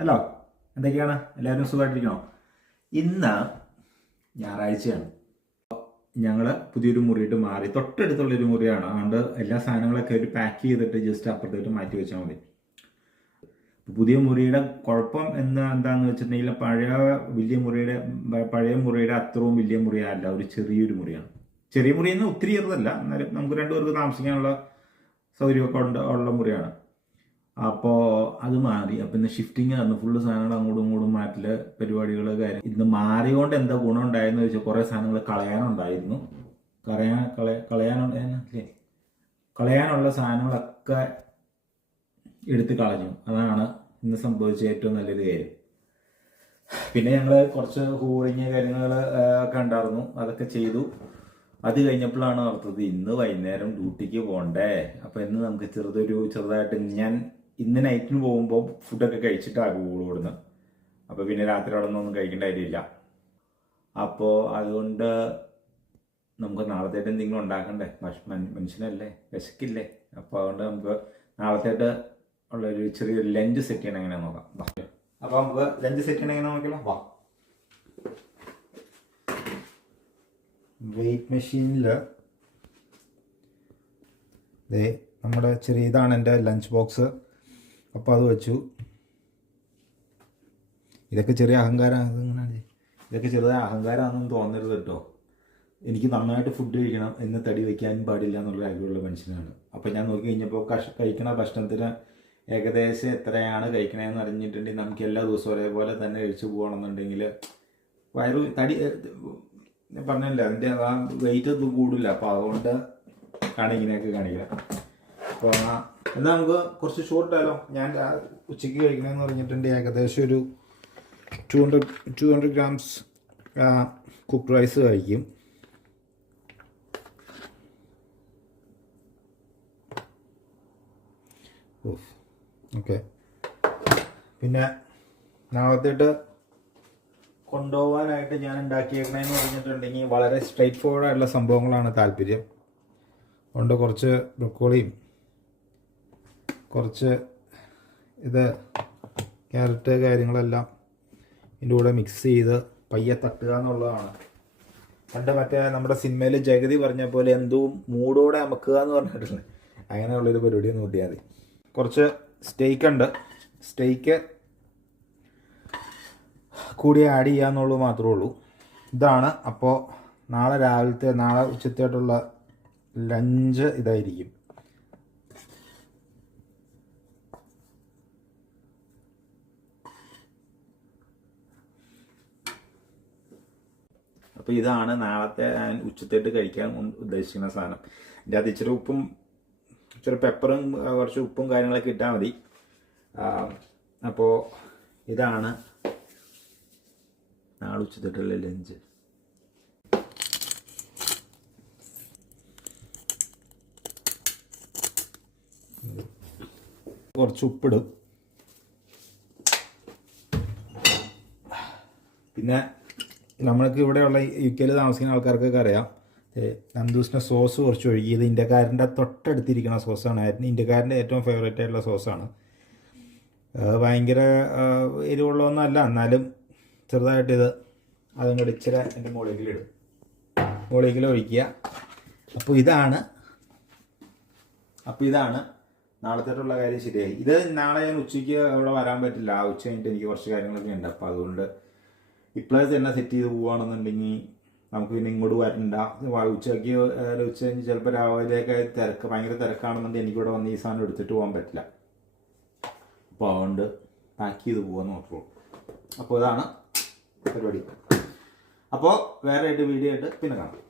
Hello, എന്തൊക്കെയാണ്? എല്ലാവരും സുഖമായിട്ടിരിക്കണോ? ഇന്ന് ഞായറാഴ്ചയാണ്. ഞങ്ങൾ പുതിയൊരു മുറിയിട്ട് മാറി. തൊട്ടടുത്തുള്ളൊരു മുറിയാണ്. അതുകൊണ്ട് എല്ലാ സാധനങ്ങളൊക്കെ ഒരു പാക്ക് ചെയ്തിട്ട് ജസ്റ്റ് അപ്പുറത്തോട്ട് മാറ്റി വെച്ചാൽ മതി. പുതിയ മുറിയുടെ കുഴപ്പം എന്താണെന്ന് വെച്ചിട്ടുണ്ടെങ്കിൽ പഴയ മുറിയുടെ അത്രയും വലിയ മുറിയല്ല, ഒരു ചെറിയൊരു മുറിയാണ്. ചെറിയ മുറിയെന്ന് ഒത്തിരി ചെറുതല്ല, എന്നാലും നമുക്ക് രണ്ടുപേർക്ക് താമസിക്കാനുള്ള സൗകര്യമൊക്കെ ഉള്ള മുറിയാണ്. അപ്പോൾ അത് മാറി. അപ്പം ഇന്ന് ഷിഫ്റ്റിംഗ് ആയിരുന്നു. ഫുള്ള് സാധനങ്ങൾ അങ്ങോട്ടും ഇങ്ങോട്ടും മാറ്റില് പരിപാടികൾ കാര്യം. ഇന്ന് മാറിയോണ്ട് എന്താ ഗുണം ഉണ്ടായെന്ന് വെച്ചാൽ കുറേ സാധനങ്ങൾ കളയാനുണ്ടായിരുന്നു. കളയാനുള്ള സാധനങ്ങളൊക്കെ എടുത്ത് കളഞ്ഞു. അതാണ് ഇന്ന് സംഭവിച്ച ഏറ്റവും നല്ലൊരു കാര്യം. പിന്നെ ഞങ്ങൾ കുറച്ച് കൂളിങ് കാര്യങ്ങൾ ഒക്കെ ഉണ്ടായിരുന്നു, അതൊക്കെ ചെയ്തു. അത് കഴിഞ്ഞപ്പോഴാണ് ഓർത്തത് ഇന്ന് വൈകുന്നേരം ഡ്യൂട്ടിക്ക് പോകണ്ടേ. അപ്പം ഇന്ന് നമുക്ക് ചെറുതായിട്ട് ഞാൻ ഇന്ന് നൈറ്റിന് പോകുമ്പോൾ ഫുഡൊക്കെ കഴിച്ചിട്ടാണ് ഓടുന്നത്. അപ്പോൾ പിന്നെ രാത്രി അവിടെ നിന്നൊന്നും കഴിക്കേണ്ട കാര്യമില്ല. അപ്പോൾ അതുകൊണ്ട് നമുക്ക് നാളത്തേട്ട് എന്തെങ്കിലും ഉണ്ടാക്കണ്ടേ? മനുഷ്യനല്ലേ, വിശക്കില്ലേ? അപ്പോൾ അതുകൊണ്ട് നമുക്ക് നാളത്തേട്ട് ഉള്ളൊരു ചെറിയൊരു ലഞ്ച് സെറ്റ് ചെയ്യണം എങ്ങനെയാണെന്ന് നോക്കാം. അപ്പോൾ നമുക്ക് ലഞ്ച് സെറ്റ് ചെയ്യണം എങ്ങനെ നോക്കിയാലോ? വാ. വെയിറ്റ് മെഷീനിൽ നമ്മുടെ ഇതാണ് എൻ്റെ ലഞ്ച് ബോക്സ്. അപ്പോൾ അത് വെച്ചു. ഇതൊക്കെ ചെറിയ അഹങ്കാരമാണെന്ന് തോന്നരുത് കേട്ടോ. എനിക്ക് നന്നായിട്ട് ഫുഡ് കഴിക്കണം, എന്ന് തടി വയ്ക്കാനും പാടില്ല എന്നുള്ള ആഗ്രഹമുള്ള മനുഷ്യനാണ്. അപ്പോൾ ഞാൻ നോക്കി കഴിഞ്ഞപ്പോൾ കഴിക്കണ ഭക്ഷണത്തിന് ഏകദേശം എത്രയാണ് കഴിക്കണതെന്ന് അറിഞ്ഞിട്ടുണ്ടെങ്കിൽ നമുക്ക് എല്ലാ ദിവസവും ഒരേപോലെ തന്നെ കഴിച്ചു പോകണമെന്നുണ്ടെങ്കിൽ തടി പറഞ്ഞില്ല, അതിൻ്റെ ആ വെയിറ്റ് ഒന്നും കൂടില്ല. അപ്പോൾ അതുകൊണ്ട് ഇങ്ങനെയൊക്കെ കാണിക്കുക. അപ്പോൾ എന്നാൽ നമുക്ക് കുറച്ച് ഷോർട്ടായാലോ. ഞാൻ ഉച്ചയ്ക്ക് കഴിക്കണമെന്ന് പറഞ്ഞിട്ടുണ്ട് ഏകദേശം ഒരു 200 ഗ്രാംസ് കുക്ക് റൈസ് കഴിക്കും. ഓക്കെ. പിന്നെ നാളത്തേട്ട് കൊണ്ടുപോകാനായിട്ട് ഞാൻ ഉണ്ടാക്കിയേക്കണേന്ന് പറഞ്ഞിട്ടുണ്ടെങ്കിൽ വളരെ സ്ട്രെയിറ്റ് ഫോർവേഡ് ആയിട്ടുള്ള സംഭവങ്ങളാണ് താല്പര്യം. അതുകൊണ്ട് കുറച്ച് ബ്രൊക്കോളിയും കുറച്ച് ക്യാരറ്റ് കാര്യങ്ങളെല്ലാം ഇതിൻ്റെ കൂടെ മിക്സ് ചെയ്ത് പയ്യെ തട്ടുക എന്നുള്ളതാണ്. പണ്ട് മറ്റേ നമ്മുടെ സിനിമയിൽ ജഗതി പറഞ്ഞ പോലെ എന്തോ മൂടോടെ അമക്കുക എന്ന് പറഞ്ഞിട്ടുണ്ട്. അങ്ങനെയുള്ളൊരു പരിപാടി ഒന്ന് കൂട്ടിയാൽ മതി. കുറച്ച് സ്റ്റേക്ക് ഉണ്ട്, സ്റ്റേക്ക് കൂടി ആഡ് ചെയ്യാന്നുള്ളത് മാത്രമേ ഉള്ളൂ. ഇതാണ്. അപ്പോൾ നാളെ ഉച്ചത്തേട്ടുള്ള ലഞ്ച് ഇതായിരിക്കും. അപ്പോൾ ഇതാണ് നാളത്തെ ഞാൻ ഉച്ചത്തേട്ട് കഴിക്കാൻ ഉദ്ദേശിക്കുന്ന സാധനം. ഇതിൻ്റെ അത് ഇച്ചിരി പെപ്പറും കുറച്ച് ഉപ്പും കാര്യങ്ങളൊക്കെ ഇട്ടാൽ മതി. അപ്പോൾ ഇതാണ് നാളെ ഉച്ചത്തേട്ടുള്ള ലഞ്ച്. കുറച്ച് ഉപ്പിടും. പിന്നെ നമ്മൾക്ക് ഇവിടെയുള്ള UK താമസിക്കുന്ന ആൾക്കാർക്കൊക്കെ അറിയാം, നന്ദൂസിൻ്റെ സോസ് കുറച്ച് ഒഴുകി. ഇത് ഇന്ത്യക്കാരൻ്റെ തൊട്ടടുത്തിരിക്കുന്ന സോസാണ്. ഇന്ത്യക്കാരൻ്റെ ഏറ്റവും ഫേവറേറ്റ് ആയിട്ടുള്ള സോസാണ്. ഭയങ്കര എരിവുള്ളതൊന്നുമല്ല, എന്നാലും ചെറുതായിട്ട് അതങ്ങോട്ട് ഇച്ചിരി എൻ്റെ മുകളിലേക്ക് ഒഴിക്കുക. അപ്പോൾ ഇതാണ് നാളത്തേട്ടുള്ള കാര്യം. ശരിയായി. ഇത് നാളെ ഞാൻ ഉച്ചയ്ക്ക് അവിടെ വരാൻ പറ്റില്ല. ഉച്ച കഴിഞ്ഞിട്ട് എനിക്ക് കുറച്ച് കാര്യങ്ങളൊക്കെ ഉണ്ട്. അപ്പോൾ അതുകൊണ്ട് ഇപ്പോഴേ തന്നെ സെറ്റ് ചെയ്ത് പോവുകയാണെന്നുണ്ടെങ്കിൽ നമുക്ക് പിന്നെ ഇങ്ങോട്ട് വരണ്ട. ഉച്ച കഴിഞ്ഞ് ചിലപ്പോൾ രാവിലെയൊക്കെ ഭയങ്കര തിരക്കാണെന്നുണ്ടെങ്കിൽ എനിക്കിവിടെ വന്ന് ഈ സാധനം എടുത്തിട്ട് പോകാൻ പറ്റില്ല. അപ്പോൾ അതുകൊണ്ട് പാക്ക് ചെയ്ത് പോകാൻ നോക്കുള്ളൂ. അപ്പോൾ ഇതാണ് പരിപാടി. അപ്പോൾ വേറെ വീഡിയോ ആയിട്ട് പിന്നെ കാണാം.